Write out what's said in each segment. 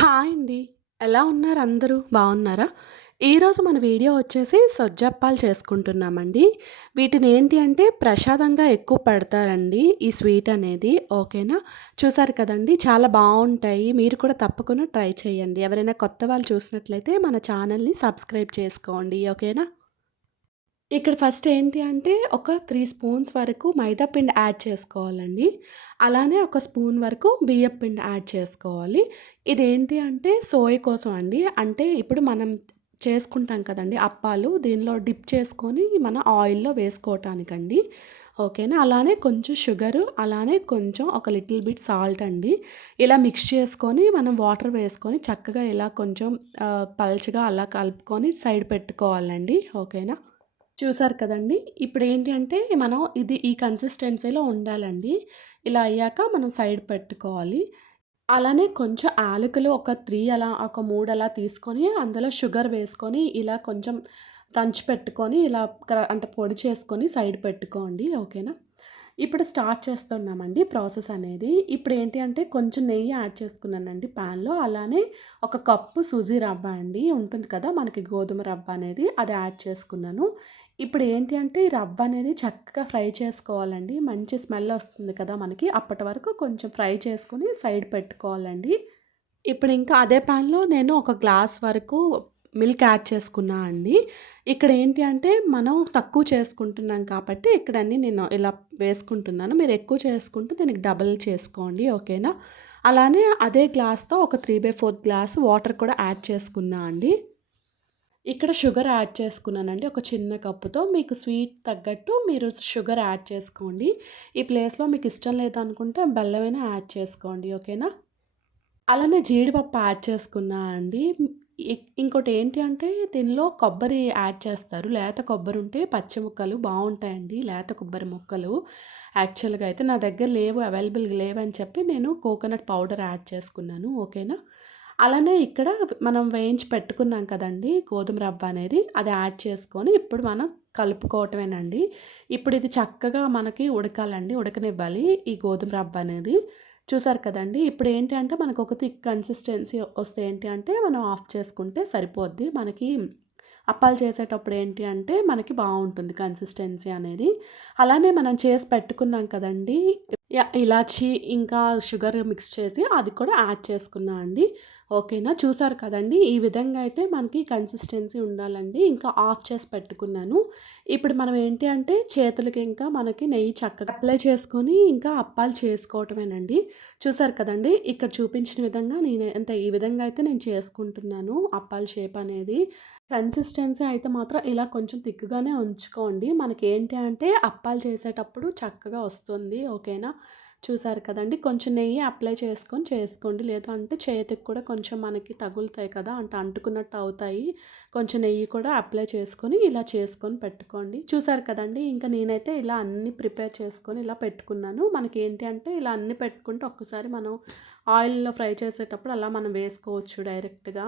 Hi అండి. ఎలా ఉన్నారు అందరూ? బాగున్నారా? ఈరోజు మన వీడియో వచ్చేసి సొజ్జప్పాలు చేసుకుంటున్నామండి. వీటిని ఏంటి అంటే ప్రసాదంగా ఎక్కువ పెడతారండి ఈ స్వీట్ అనేది. ఓకేనా? చూసారు కదండీ! చాలా బావుంటాయి. మీరు కూడా తప్పకుండా ట్రై చేయండి. ఎవరైనా కొత్త వాళ్ళు చూసినట్లయితే మన ఛానల్‌ని సబ్స్క్రైబ్ చేసుకోండి. ఓకేనా? ఇక్కడ ఫస్ట్ ఏంటి అంటే ఒక 3 స్పూన్స్ వరకు మైదా పిండి యాడ్ చేసుకోవాలండి. అలానే ఒక స్పూన్ వరకు బియ్యపు పిండి యాడ్ చేసుకోవాలి. ఇదేంటి అంటే సోయ్ కోసం అండి. అంటే ఇప్పుడు మనం చేసుకుంటాం కదండీ అప్పాలు. దీనిలో డిప్ చేసుకొని మన ఆయిల్‌లో వేసుకోవటానికండి. ఓకేనా? అలానే కొంచెం షుగరు, అలానే కొంచెం ఒక లిటిల్ బిట్ సాల్ట్ అండి. ఇలా మిక్స్ చేసుకొని మనం వాటర్ వేసుకొని చక్కగా ఇలా కొంచెం పల్చగా అలా కలుపుకొని సైడ్ పెట్టుకోవాలండి. ఓకేనా? చూసారు కదండీ! ఇప్పుడేంటి అంటే, మనం ఇది ఈ కన్సిస్టెన్సీలో ఉండాలండి. ఇలా అయ్యాక మనం సైడ్ పెట్టుకోవాలి. అలానే కొంచెం యాలకులు ఒక 3 అలా, ఒక 3 అలా తీసుకొని, అందులో షుగర్ వేసుకొని, ఇలా కొంచెం దంచి పెట్టుకొని, ఇలా అంటే పొడి చేసుకొని సైడ్ పెట్టుకోండి. ఓకేనా? ఇప్పుడు స్టార్ట్ చేస్తున్నామండి ప్రాసెస్ అనేది. ఇప్పుడేంటి అంటే, కొంచెం నెయ్యి యాడ్ చేసుకున్నానండి ప్యాన్‌లో. అలానే ఒక కప్పు సూజీ రవ్వ అండి ఉంటుంది కదా! మనకి గోధుమ రవ్వ అనేది, అది యాడ్ చేసుకున్నాను. ఇప్పుడు ఏంటి అంటే, ఈ రవ్వ అనేది చక్కగా ఫ్రై చేసుకోవాలండి. మంచి స్మెల్ వస్తుంది కదా మనకి! అప్పటి వరకు కొంచెం ఫ్రై చేసుకొని సైడ్ పెట్టుకోవాలండి. ఇప్పుడు ఇంకా అదే ప్యాన్‌లో నేను ఒక గ్లాస్ వరకు మిల్క్ యాడ్ చేసుకున్నా అండి. ఇక్కడ ఏంటి అంటే, మనం తక్కువ చేసుకుంటున్నాం కాబట్టి ఇక్కడన్నీ నేను ఇలా వేసుకుంటున్నాను. మీరు ఎక్కువ చేసుకుంటే దీనికి డబుల్ చేసుకోండి. ఓకేనా? అలానే అదే గ్లాస్‌తో ఒక 3/4 గ్లాస్ వాటర్ కూడా యాడ్ చేసుకున్నా అండి. ఇక్కడ షుగర్ యాడ్ చేసుకున్నానండి. ఒక చిన్న కప్పుతో మీకు స్వీట్ తగ్గట్టు మీరు షుగర్ యాడ్ చేసుకోండి. ఈ ప్లేస్‌లో మీకు ఇష్టం లేదనుకుంటే బెల్లమైనా యాడ్ చేసుకోండి. ఓకేనా? అలానే జీడిపప్పు యాడ్ చేసుకున్నా అండి. ఇంకోటి ఏంటి అంటే దీనిలో కొబ్బరి యాడ్ చేస్తారు. లేత కొబ్బరి ఉంటే పచ్చి ముక్కలు బావుంటాయండి. లేత కొబ్బరి ముక్కలు. యాక్చువల్‌గా అయితే నా దగ్గర లేవు, అవైలబుల్‌గా లేవని చెప్పి నేను కోకోనట్ పౌడర్ యాడ్ చేసుకున్నాను. ఓకేనా? అలానే ఇక్కడ మనం వేయించి పెట్టుకున్నాం కదండీ! గోధుమ రవ్వ అనేది, అది యాడ్ చేసుకొని ఇప్పుడు మనం కలుపుకోవటమేనండి. ఇప్పుడు ఇది చక్కగా మనకి ఉడకాలండి. ఉడకనివ్వాలి ఈ గోధుమ రవ్వ అనేది. చూసారు కదండీ! ఇప్పుడేంటి అంటే మనకొక థిక్ కన్సిస్టెన్సీ వస్తే ఏంటి అంటే మనం ఆఫ్ చేసుకుంటే సరిపోద్ది. మనకి అప్పాలు చేసేటప్పుడు ఏంటి అంటే మనకి బావుంటుంది కన్సిస్టెన్సీ అనేది. అలానే మనం చేసి పెట్టుకున్నాం కదండీ! ఇలాచీ ఇంకా షుగర్ మిక్స్ చేసి అది కూడా యాడ్ చేసుకున్నా అండి. ఓకేనా? చూసారు కదండీ! ఈ విధంగా అయితే మనకి కన్సిస్టెన్సీ ఉండాలండి. ఇంకా ఆఫ్ చేసి పెట్టుకున్నాను. ఇప్పుడు మనం ఏంటి అంటే చేతులకి ఇంకా మనకి నెయ్యి చక్కగా అప్లై చేసుకొని ఇంకా అప్పాలు చేసుకోవటమేనండి. చూసారు కదండీ! ఇక్కడ చూపించిన విధంగా అంటే ఈ విధంగా అయితే నేను చేసుకుంటున్నాను అప్పాల షేప్ అనేది. కన్సిస్టెన్సీ అయితే మాత్రం ఇలా కొంచెం థిక్‌గానే ఉంచుకోండి. మనకేంటి అంటే అప్పాలు చేసేటప్పుడు చక్కగా వస్తుంది. ఓకేనా? చూసారు కదండీ! కొంచెం నెయ్యి అప్లై చేసుకొని చేసుకోండి. లేదు అంటే చేతికి కూడా కొంచెం మనకి తగులుతాయి కదా! అంటే అంటుకున్నట్టు అవుతాయి. కొంచెం నెయ్యి కూడా అప్లై చేసుకొని ఇలా చేసుకొని పెట్టుకోండి. చూసారు కదండీ! ఇంకా నేనైతే ఇలా అన్నీ ప్రిపేర్ చేసుకొని ఇలా పెట్టుకున్నాను. మనకేంటి అంటే ఇలా అన్నీ పెట్టుకుంటే ఒక్కసారి మనం ఆయిల్‌లో ఫ్రై చేసేటప్పుడు అలా మనం వేసుకోవచ్చు డైరెక్ట్‌గా.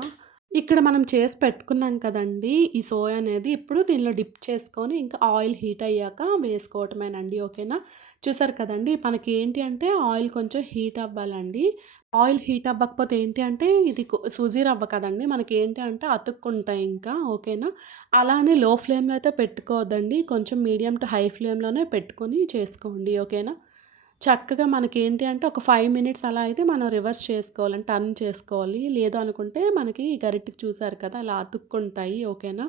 ఇక్కడ మనం చేసి పెట్టుకున్నాం కదండీ! ఈ సోయా అనేది ఇప్పుడు దీనిలో డిప్ చేసుకొని ఇంకా ఆయిల్ హీట్ అయ్యాక వేసుకోవటమేనండి. ఓకేనా? చూసారు కదండీ! మనకి ఏంటి అంటే ఆయిల్ కొంచెం హీట్ అవ్వాలండి. ఆయిల్ హీట్ అవ్వకపోతే ఏంటి అంటే ఇది సూజీ రవ్వ కదండీ! మనకి ఏంటి అంటే అతుక్కుంటాయి ఇంకా. ఓకేనా? అలానే లో ఫ్లేమ్‌లో అయితే పెట్టుకోవద్దండి. కొంచెం మీడియం టు హై ఫ్లేమ్‌లోనే పెట్టుకొని చేసుకోండి. ఓకేనా? చక్కగా మనకేంటి అంటే ఒక 5 మినిట్స్ అలా అయితే మనం రివర్స్ చేసుకోవాలి. అంటే టర్న్ చేసుకోవాలి. లేదు అనుకుంటే మనకి గరిటెకి చూసారు కదా! అలా అతుక్కుంటాయి. ఓకేనా?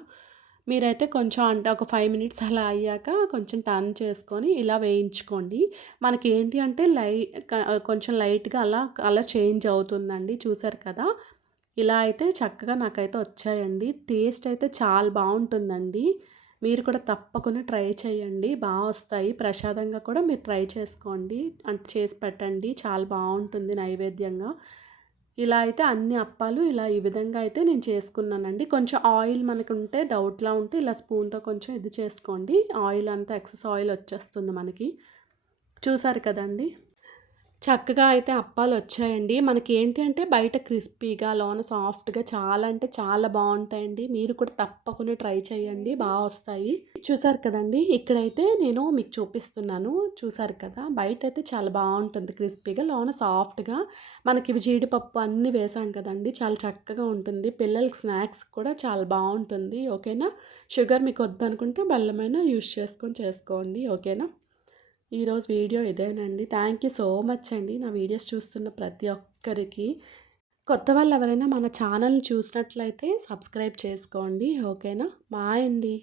మీరైతే కొంచెం అంటే ఒక 5 మినిట్స్ అలా అయ్యాక కొంచెం టర్న్ చేసుకొని ఇలా వేయించుకోండి. మనకేంటి అంటే కొంచెం లైట్‌గా అలా కలర్ చేంజ్ అవుతుందండి. చూసారు కదా! ఇలా అయితే చక్కగా నాకైతే వచ్చాయండి. టేస్ట్ అయితే చాలా బావుంటుందండి. మీరు కూడా తప్పకుండా ట్రై చేయండి. వస్తాయి. ప్రసాదంగా కూడా మీరు ట్రై చేసుకోండి. అంటే చేసి పెట్టండి. చాలా బావుంటుంది నైవేద్యంగా. ఇలా అయితే అన్ని అప్పాలు ఇలా ఈ విధంగా అయితే నేను చేసుకున్నానండి. కొంచెం ఆయిల్ మనకుంటే డౌట్‌లా ఉంటే ఇలా స్పూన్‌తో కొంచెం ఇది చేసుకోండి. ఆయిల్ అంతా ఎక్సెస్ ఆయిల్ వచ్చేస్తుంది మనకి. చూసారు కదండీ! చక్కగా అయితే అప్పాలొచ్చాయండి. మనకేంటి అంటే బయట క్రిస్పీగా, లోన సాఫ్ట్‌గా చాలా అంటే చాలా బావుంటాయండి. మీరు కూడా తప్పకుండా ట్రై చేయండి. వస్తాయి. చూసారు కదండీ! ఇక్కడైతే నేను మీకు చూపిస్తున్నాను. చూసారు కదా! బయటైతే చాలా బావుంటుంది క్రిస్పీగా, లోన సాఫ్ట్‌గా. మనకివి జీడిపప్పు అన్నీ వేసాం కదండీ! చాలా చక్కగా ఉంటుంది. పిల్లలకి స్నాక్స్ కూడా చాలా బావుంటుంది. ఓకేనా? షుగర్ మీకొద్దనుకుంటే బెల్లమైనా యూజ్ చేసుకొని చేసుకోండి. ఓకేనా? ఈరోజు వీడియో ఇదేనండి. థ్యాంక్ యూ సో మచ్ అండి. నా వీడియోస్ చూస్తున్న ప్రతి ఒక్కరికి. కొత్త వాళ్ళెవరైనా మన ఛానల్‌ని చూసినట్లయితే సబ్స్క్రైబ్ చేసుకోండి. ఓకేనా? బాయ్ అండి.